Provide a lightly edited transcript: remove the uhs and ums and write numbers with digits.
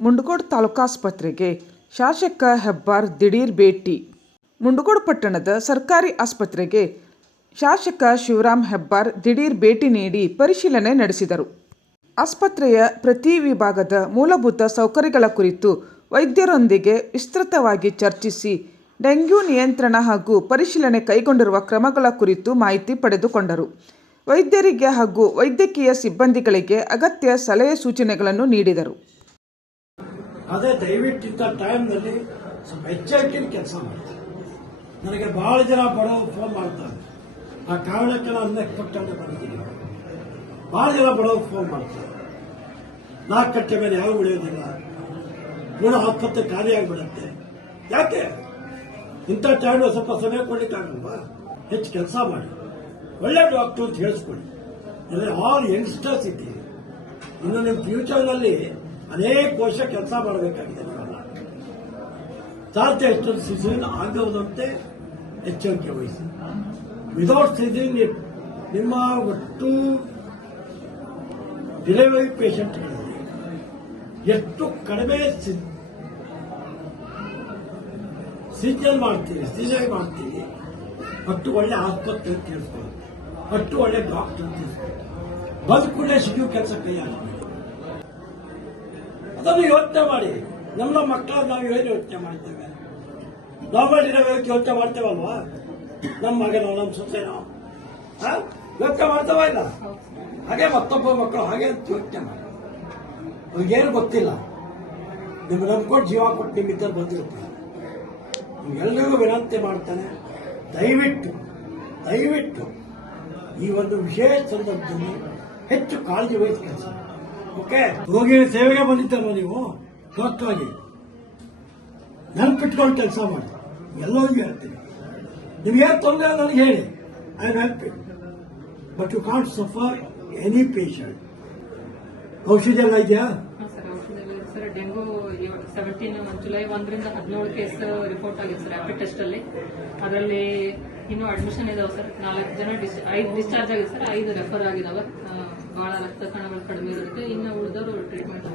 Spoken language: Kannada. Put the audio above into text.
ಮುಂಡಗೋಡ ತಾಲೂಕಾಸ್ಪತ್ರೆಗೆ ಶಾಸಕ ಹೆಬ್ಬಾರ್ ದಿಢೀರ್ ಭೇಟಿ. ಮುಂಡಗೋಡ ಪಟ್ಟಣದ ಸರ್ಕಾರಿ ಆಸ್ಪತ್ರೆಗೆ ಶಾಸಕ ಶಿವರಾಮ್ ಹೆಬ್ಬಾರ್ ದಿಢೀರ್ ಭೇಟಿ ನೀಡಿ ಪರಿಶೀಲನೆ ನಡೆಸಿದರು. ಆಸ್ಪತ್ರೆಯ ಪ್ರತಿ ವಿಭಾಗದ ಮೂಲಭೂತ ಸೌಕರ್ಯಗಳ ಕುರಿತು ವೈದ್ಯರೊಂದಿಗೆ ವಿಸ್ತೃತವಾಗಿ ಚರ್ಚಿಸಿ ಡೆಂಗ್ಯೂ ನಿಯಂತ್ರಣ ಹಾಗೂ ಪರಿಶೀಲನೆ ಕೈಗೊಂಡಿರುವ ಕ್ರಮಗಳ ಕುರಿತು ಮಾಹಿತಿ ಪಡೆದುಕೊಂಡರು. ವೈದ್ಯರಿಗೆ ಹಾಗೂ ವೈದ್ಯಕೀಯ ಸಿಬ್ಬಂದಿಗಳಿಗೆ ಅಗತ್ಯ ಸಲಹೆ ಸೂಚನೆಗಳನ್ನು ನೀಡಿದರು. ಅದೇ ದಯವಿಟ್ಟು ಟೈಮ್ನಲ್ಲಿ ಸ್ವಲ್ಪ ಎಚ್ಚರಿಕೆಯಲ್ಲಿ ಕೆಲಸ ಮಾಡ್ತಾರೆ. ನನಗೆ ಬಹಳ ಜನ ಬಡವರು ಫೋನ್ ಮಾಡ್ತಾರೆ. ಆ ಕಾರಣಕ್ಕೆ ನಾನು ಅನ್ಎಕ್ಸ್ಪೆಕ್ಟೆಡ್ ಬಂದಿದ್ದೀನಿ. ಬಹಳ ಜನ ಬಡವರು ಫೋನ್ ಮಾಡ್ತಾರೆ. 4 ಗಂಟೆ ಮೇಲೆ ಯಾರು ಉಳಿಯೋದಿಲ್ಲ, ಪುನಃ ಆಸ್ಪತ್ರೆ ಖಾಲಿಯಾಗಿಬಿಡುತ್ತೆ. ಯಾಕೆ ಇಂಥ ಟೈಮ್ ಸ್ವಲ್ಪ ಸಮಯ ಕೊಡ್ಲಿಕ್ಕಾಗಲ್ವಾ? ಹೆಚ್ಚು ಕೆಲಸ ಮಾಡಿ, ಒಳ್ಳೆ ಡಾಕ್ಟರ್ ಅಂತ ಹೇಳಿಸ್ಕೊಳ್ಳಿ. ಆಲ್ ಯಂಗ್ಸ್ಟರ್ಸ್ ಇದ್ದೀವಿ. ಇನ್ನು ನಿಮ್ಮ ಫ್ಯೂಚರ್ನಲ್ಲಿ ಅನೇಕ ವರ್ಷ ಕೆಲಸ ಮಾಡಬೇಕಾಗಿದೆ. ಸಾಧ್ಯ ಎಷ್ಟೊಂದು ಸಿಸಿನ್ ಆಗದಂತೆ ಎಚ್ಚರಿಕೆ ವಹಿಸಿ. ವಿದೌಟ್ ಸಿಸಿನ್ ನಿಮ್ಮ ಒಟ್ಟು ಡೆಲಿವರಿ ಪೇಷಂಟ್ಗಳಲ್ಲಿ ಎಷ್ಟು ಕಡಿಮೆ ಸೀಜನ್ ಮಾಡ್ತೀವಿ ಅಷ್ಟು ಒಳ್ಳೆ ಆಸ್ಪತ್ರೆ ತಿಳಿಸ್ಕೊಳ್ಳುತ್ತೆ, ಅಷ್ಟು ಒಳ್ಳೆ ಡಾಕ್ಟರ್ ತಿಳಿಸ್ಕೊಳ್ಳುತ್ತೆ. ಬಂದ ಕೂಡಲೇ ಸಿಗುವ ಕೆಲಸ ಕೈ ಆಗಬೇಕು. ಅದನ್ನು ಯೋಚನೆ ಮಾಡಿ. ನಮ್ಮ ಮಕ್ಕಳ ನಾವು ಏನು ಯೋಚನೆ ಮಾಡ್ತೇವೆ? ನಾರ್ಮಲ್ ಯೋಚನೆ ಮಾಡ್ತೇವಲ್ವಾ? ನಮ್ಮ ಮಗನೋ ನಮ್ಮ ಸೊಸೆನೋ ಯೋಚನೆ ಮಾಡ್ತೇವ ಇಲ್ಲ? ಹಾಗೆ ಮತ್ತೊಬ್ಬ ಮಕ್ಕಳು ಹಾಗೆ ಅಂತ ಯೋಚನೆ ಮಾಡಿ. ಅವ್ರಿಗೇನು ಗೊತ್ತಿಲ್ಲ. ನಿಮ್ಗೆ ನಂಬ್ಕೊಂಡು ಜೀವ ಕೊಟ್ಟು ನಿಮ್ಮಿದ್ದಲ್ಲಿ ಬಂದಿರ್ತಾರೆ. ನಿಮ್ಗೆಲ್ಲರಿಗೂ ವಿನಂತಿ ಮಾಡ್ತಾನೆ, ದಯವಿಟ್ಟು ಈ ಒಂದು ವಿಶೇಷ ಸಂದರ್ಭದಲ್ಲಿ ಹೆಚ್ಚು ಕಾಳಜಿ ವಹಿಸಿ ಕೆಲಸ. ಓಕೆ, ರೋಗಿಯ ಸೇವೆಗೆ ಬಂದಿದ್ದಲ್ವ ನೀವು? ಡಾಕ್ಟರ್ ಆಗಿ ನೆನಪಿಟ್ಕೊಂಡು ಕೆಲಸ ಮಾಡಿ. ಎಲ್ಲರಿಗೂ ಹೇಳ್ತೀನಿ, ನಿಮ್ಗೇನು ತೊಂದರೆ ನನಗೆ ಹೇಳಿ, I am happy. But you can't suffer any patient. ಔಷಧಿ ಎಲ್ಲ ಇದೆಯಾ? ಸರ್, ಡೆಂಗು 17 ಜುಲೈ 1ರಿಂದ 17 ಕೇಸ್ ರಿಪೋರ್ಟ್ ಆಗಿದೆ ಸರ್ ರ್ಯಾಪಿಡ್ ಟೆಸ್ಟ್ ಅಲ್ಲಿ. ಅದರಲ್ಲಿ ಇನ್ನೂ ಅಡ್ಮಿಷನ್ ಇದಾವೆ ಸರ್. 4 ಜನ 5 ಡಿಸ್ಚಾರ್ಜ್ ಆಗಿದೆ ಸರ್, 5 ರೆಫರ್ ಆಗಿದಾವೆ. ಬಹಳ ರಕ್ತ ಕಣಗಳು ಕಡಿಮೆ ಇರುತ್ತೆ. ಇನ್ನು ಉಳಿದವರು ಟ್ರೀಟ್ಮೆಂಟ್